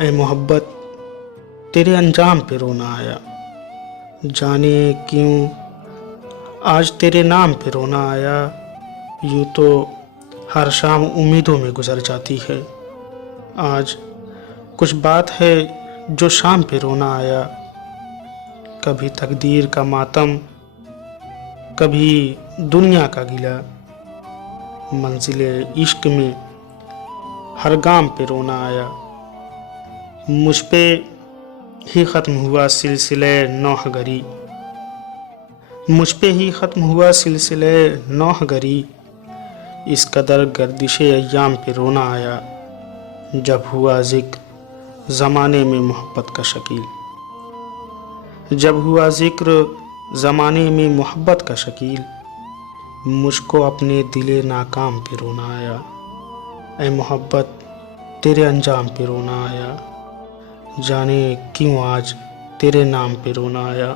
اے محبت تیرے انجام پہ رونا آیا، جانے کیوں آج تیرے نام پہ رونا آیا۔ یوں تو ہر شام امیدوں میں گزر جاتی ہے، آج کچھ بات ہے جو شام پہ رونا آیا۔ کبھی تقدیر کا ماتم، کبھی دنیا کا گلہ، منزل عشق میں ہر گام پہ رونا آیا۔ مجھ پہ ہی ختم ہوا سلسلہ نوح گری، مجھ پہ ہی ختم ہوا سلسلہ نوح گری، اس قدر گردش ایام پہ رونا آیا۔ جب ہوا ذکر زمانے میں محبت کا شکیل، جب ہوا ذکر زمانے میں محبت کا شکیل، مجھ کو اپنے دل ناکام پہ رونا آیا۔ اے محبت تیرے انجام پہ رونا آیا، جانے کیوں آج تیرے نام پہ رونا آیا۔